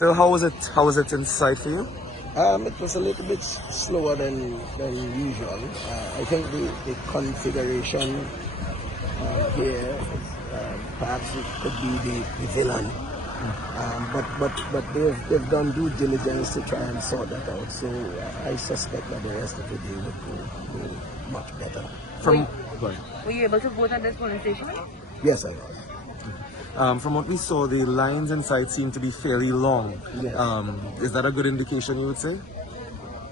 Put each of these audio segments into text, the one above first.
So how was it inside for you? It was a little bit slower than usual. I think the configuration here, perhaps it could be the villain. But they've done due diligence to try and sort that out. So I suspect that the rest of the day would go much better. Were you able to vote at this polling station? Yes, I was. From what we saw, the lines inside seem to be fairly long. Yes. Is that a good indication, you would say?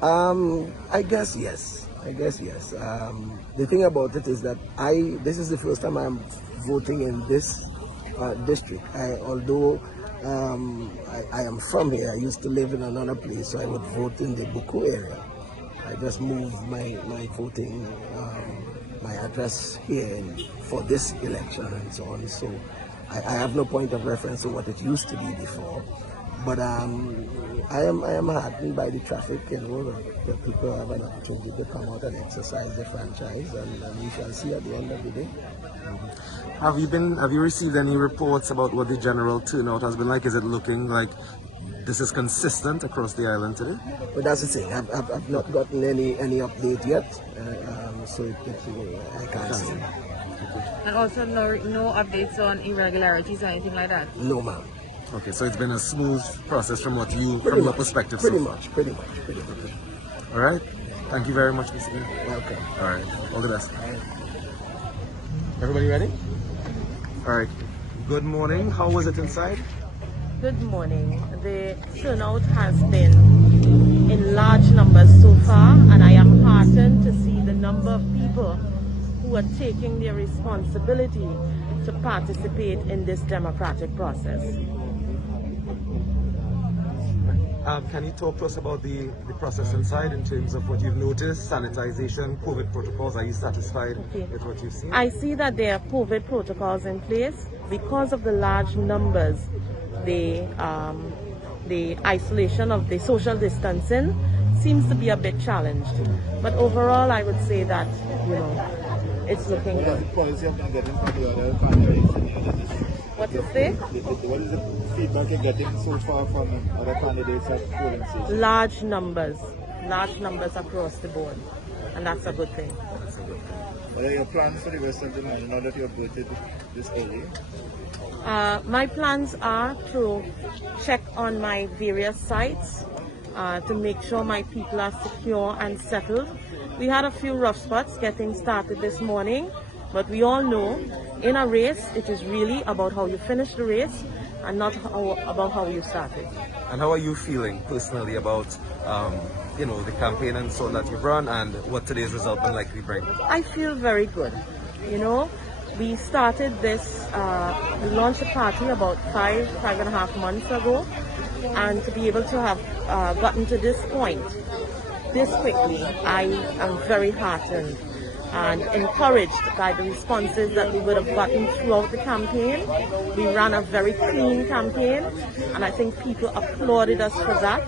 I guess yes. The thing about it is that this is the first time I'm voting in this district. Although I am from here, I used to live in another place, so I would vote in the Buku area. I just moved my voting, my address here for this election and so on. So I have no point of reference to what it used to be before. But I am heartened by the traffic, that people have an opportunity to come out and exercise their franchise, and we shall see at the end of the day. Have you received any reports about what the general turnout has been like? Is it looking like this is consistent across the island today? But that's the thing. I've not gotten any update yet, so I can't say. And also no updates on irregularities or anything like that? No, ma'am. Okay, so it's been a smooth process from your perspective. Pretty much. All right. Thank you very much, Mr. Ian. Welcome. All right. All the best. Everybody ready? All right. Good morning. How was it inside? Good morning. The turnout has been in large numbers so far, and I am heartened to see the number of people who are taking their responsibility to participate in this democratic process. Can you talk to us about the process inside in terms of what you've noticed, sanitization, COVID protocols? Are you satisfied with what you've seen? I see that there are COVID protocols in place. Because of the large numbers, the isolation of the social distancing seems to be a bit challenged. But overall, I would say that, it's looking good. What is it? What is the feedback you're getting so far from other candidates at polling stations? Large numbers across the board, and that's a good thing. What are your plans for the rest of the month now that you've voted this early? My plans are to check on my various sites to make sure my people are secure and settled. We had a few rough spots getting started this morning, but we all know in a race it is really about how you finish the race and not about how you started. And how are you feeling personally about the campaign and so that you've run and what today's result will likely bring? I feel very good. We started this, we launched a party about five and a half months ago, and to be able to have gotten to this point this quickly, I am very heartened and encouraged by the responses that we would have gotten throughout the campaign. We ran a very clean campaign, and I think people applauded us for that.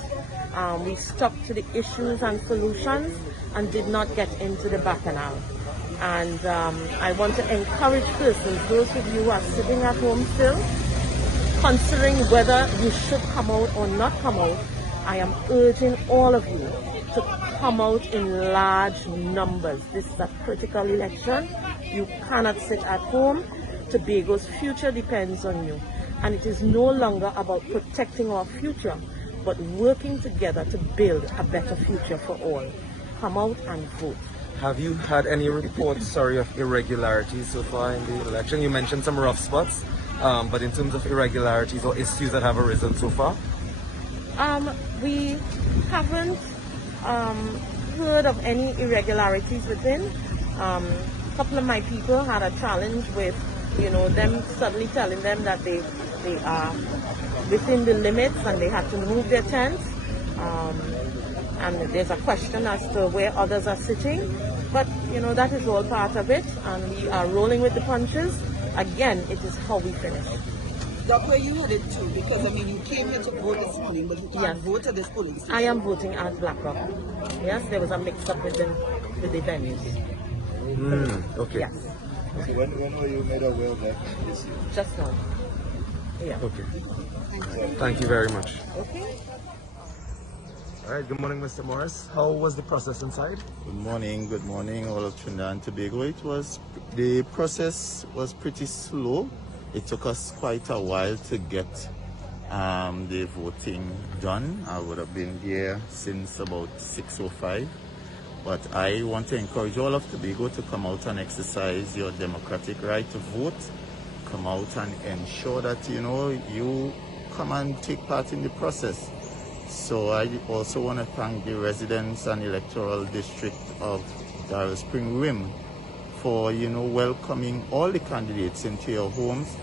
We stuck to the issues and solutions and did not get into the bacchanal. And I want to encourage persons, those of you who are sitting at home still, considering whether you should come out or not come out, I am urging all of you to come out in large numbers. This is a critical election. You cannot sit at home. Tobago's future depends on you. And it is no longer about protecting our future, but working together to build a better future for all. Come out and vote. Have you had any reports, of irregularities so far in the election? You mentioned some rough spots, but in terms of irregularities or issues that have arisen so far? We haven't heard of any irregularities within. A couple of my people had a challenge with, them suddenly telling them that they are within the limits and they had to move their tents. And there's a question as to where others are sitting. But, that is all part of it, and we are rolling with the punches. Again, it is how we finish. That's where you headed to, because you came here to vote this morning, but you can't vote at this polling station. I am voting at Blackrock. Yes, there was a mix-up with the venues. Okay. Yes. So when were you made aware of that issue? Just now. Yeah. Okay. Thank you very much. Okay. All right, good morning, Mr. Morris. How was the process inside? Good morning, all of Trinidad and Tobago. The process was pretty slow. It took us quite a while to get the voting done. I would have been there since about 6:05. But I want to encourage all of Tobago to come out and exercise your democratic right to vote. Come out and ensure that, you come and take part in the process. So I also want to thank the residents and electoral district of Darrell Spring Rim for, welcoming all the candidates into your homes.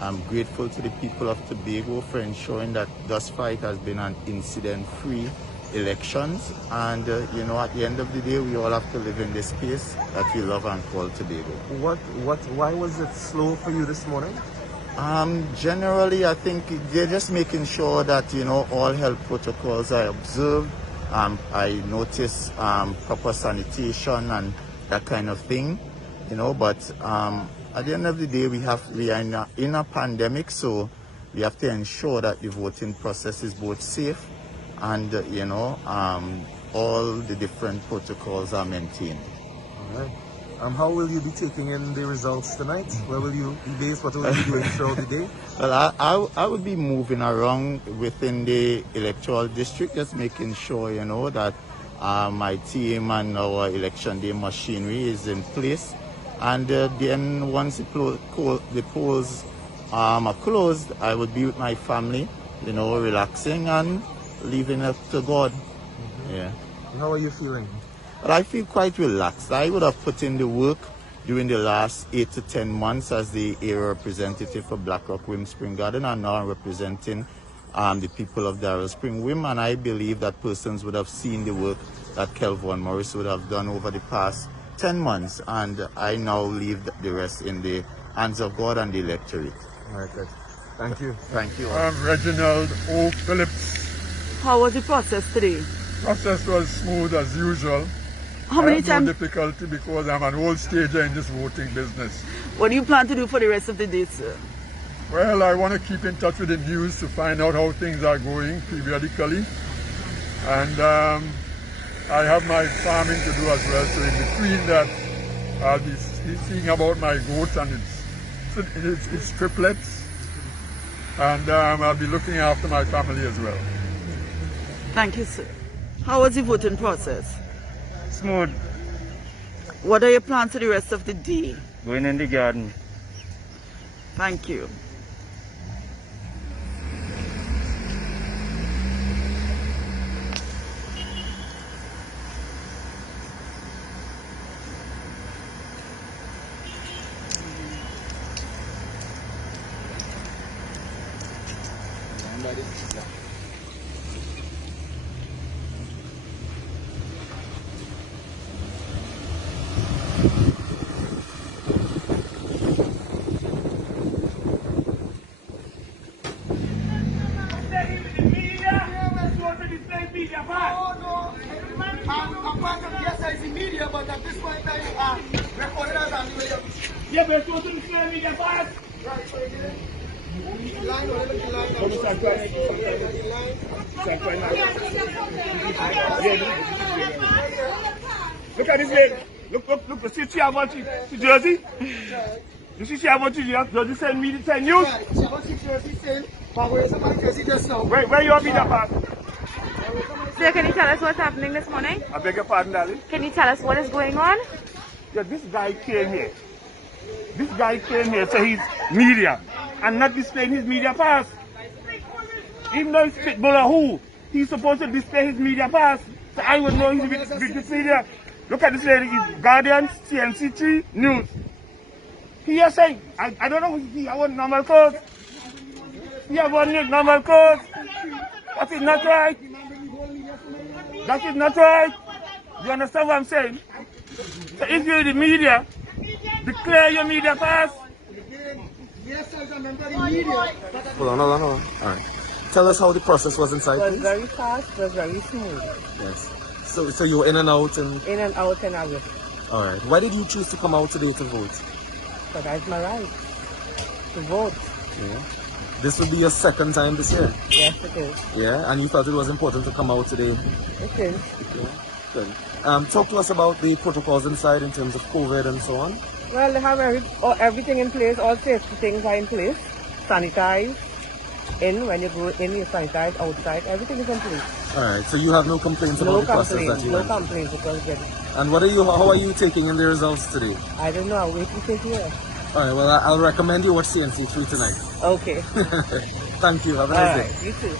I'm grateful to the people of Tobago for ensuring that thus far it has been an incident-free elections. And, at the end of the day, we all have to live in this space that we love and call Tobago. Why was it slow for you this morning? Generally, I think they're just making sure that, all health protocols are observed. I notice proper sanitation and that kind of thing, but at the end of the day, we are in a pandemic, so we have to ensure that the voting process is both safe and, all the different protocols are maintained. All right. How will you be taking in the results tonight? Where will you be based? What will you be doing throughout the day? Well, I would be moving around within the electoral district, just making sure, that my team and our election day machinery is in place. And then once the polls are closed, I would be with my family, relaxing and leaving it to God. Yeah. How are you feeling? But I feel quite relaxed. I would have put in the work during the last 8 to 10 months as the area representative for Blackrock Wim Spring Garden, and now I'm representing the people of Darrell Spring Wim, and I believe that persons would have seen the work that Kelvin Morris would have done over the past 10 months, and I now leave the rest in the hands of God and the electorate. All right, good. Thank you. Thank you. I'm Reginald O. Phillips. How was the process today? Process was smooth as usual. How many I have times? no difficulty because I'm an old stager in this voting business. What do you plan to do for the rest of the day, sir? Well, I want to keep in touch with the news to find out how things are going periodically. And I have my farming to do as well. So in between that, I'll be seeing about my goats and its triplets. And I'll be looking after my family as well. Thank you, sir. How was the voting process? Smooth. What are your plans for the rest of the day? Going in the garden. Thank you. Look at this lady. Look. See, she have on she jersey. You see, she have on jersey. Send me the 10 news. Where you have media pass? Sir, can you tell us what's happening this morning? I beg your pardon, darling. Can you tell us what is going on? Yeah, this guy came here. So he's media and not displaying his media pass. Even though he's pitbull or who, he's supposed to display his media pass. So I would know he's with this media. Look at this lady, he's Guardian, CNC3, News. He is saying, I don't know if he have one normal clothes. He have one normal clothes. That is not right. That is not right. You understand what I'm saying? So if you're the media, declare your media pass. Hold on. All right. Tell us how the process was inside, It was please. very fast, it was very smooth. Yes. So you were in and out and... In and out and out. All right. Why did you choose to come out today to vote? But that's my right to vote. Yeah. This would be your second time this year? Yes, it is. Yeah, and you thought it was important to come out today? It is. Okay, good. Talk to us about the protocols inside in terms of COVID and so on. Well, they have everything in place. All safety things are in place. Sanitize. When you go in, you sanitize. Outside, everything is in place. All right, so you have no complaints about the process that you No went? complaints. Because And how are you taking in the results today? I don't know. I'll wait to take here. All right, well, I'll recommend you watch CNC3 tonight. Okay. Thank you. Have a nice day. You too.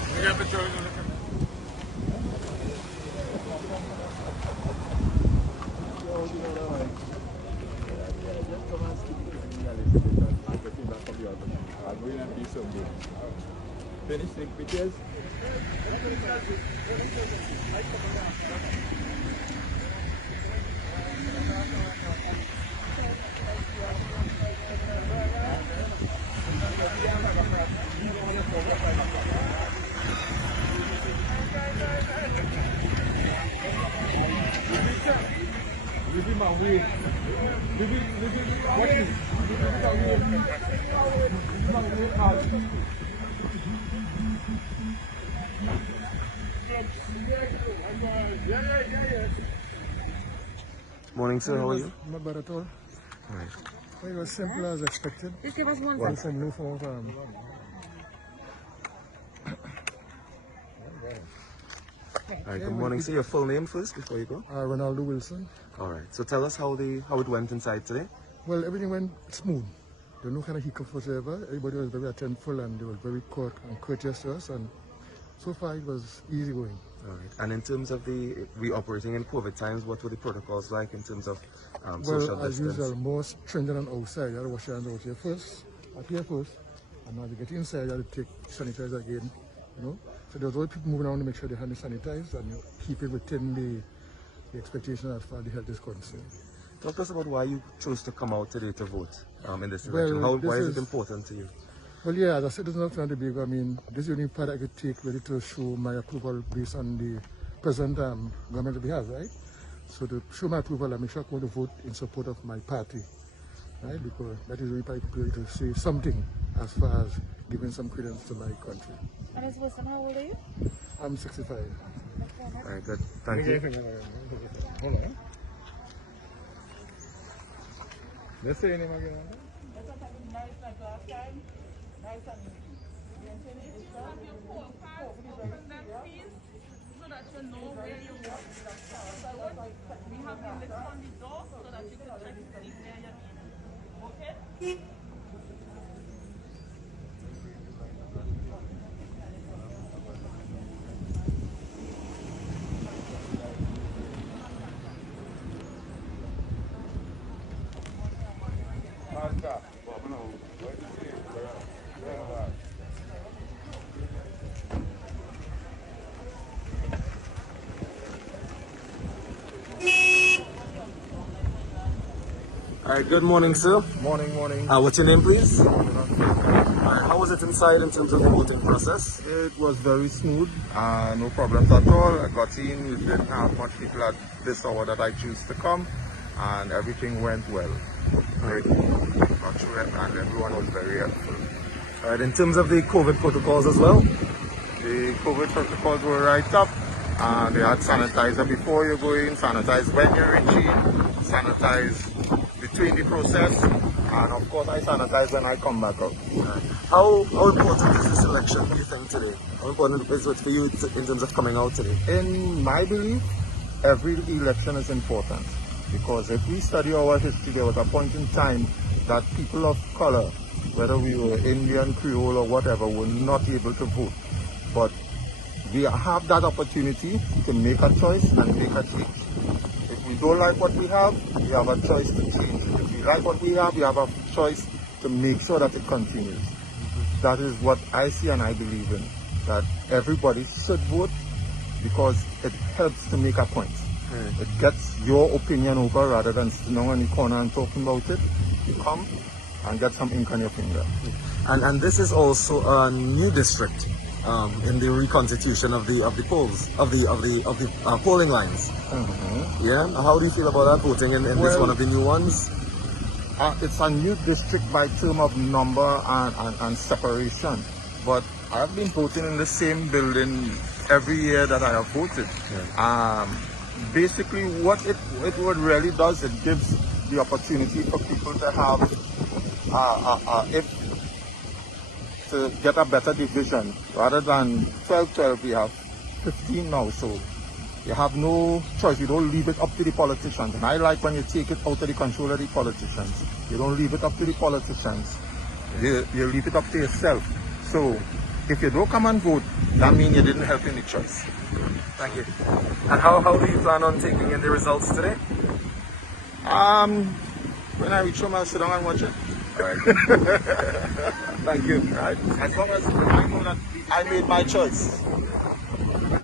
Finish take pictures. Morning, sir. How are you? Not bad at all. Right. It was simple as expected. Just give us one Well, second. from no form of All right. Good morning, sir. Your full name first before you go. Ronaldo Wilson. All right. So tell us how it went inside today. Well, everything went smooth. There were no kind of hiccups whatsoever. Everybody was very attentive and they were very courteous to us. And so far, it was easy going. All right. And in terms of we operating in COVID times, what were the protocols like in terms of Well, social as distance? usual, more stringent on outside. You have to wash your hands out here first, and now you get inside, you have to take sanitizer again, you know. So there's always people moving around to make sure their hand is sanitized and you keep it within the expectation as far as the health is concerned. Talk to us about why you chose to come out today to vote in this election. Why is it important to you? Well, yeah, as a citizen of Tobago, I mean, this is the only part I could take ready to show my approval based on the present government that we have, right? So to show my approval, I make sure I go to vote in support of my party, right? Because that is the only party ready to say something as far as giving some credence to my country. And Ms. Wilson, how old are you? I'm 65. All right, good. Thank you. Hold on. Let's say your name again. All right, good morning, sir. Morning. What's your name, please? All right, how was it inside in terms of the voting process? It was very smooth, no problems at all. I got in, we didn't have much people at this hour that I choose to come, and everything went well. Great. Got through it, and everyone was very helpful. All right, in terms of the COVID protocols as well? The COVID protocols were right up. They had sanitizer before you go in, sanitize when you reach in, sanitize between the process, and of course I sanitize when I come back out. How important is this election, do you think, today? How important is it for you in terms of coming out today? In my belief, every election is important, because if we study our history, there was a point in time that people of color, whether we were Indian, Creole or whatever, were not able to vote. But we have that opportunity to make a choice and make a change. If we don't like what we have a choice to change it. If we like what we have a choice to make sure that it continues. That is what I see and I believe in, that everybody should vote because it helps to make a point. It gets your opinion over rather than sitting in the corner and talking about it. You come and get some ink on your finger. And this is also a new district in the reconstitution of the polls of the polling lines. Yeah. How do you feel about that voting in this one of the new ones? It's a new district by term of number and separation. but I've been voting in the same building every year that I have voted. Basically, what it really does, it gives the opportunity for people to have, to get a better division. Rather than 12-12, we have 15 now, so you have no choice. You don't leave it up to the politicians. And I like when you take it out of the control of the politicians. You don't leave it up to the politicians. You leave it up to yourself. So if you don't come and vote, that means you didn't help in the choice. Thank you. And how do you plan on taking in the results today? When I reach home, I'll sit down and watch it. All right. Thank you. Right? As long as I know that I made my choice.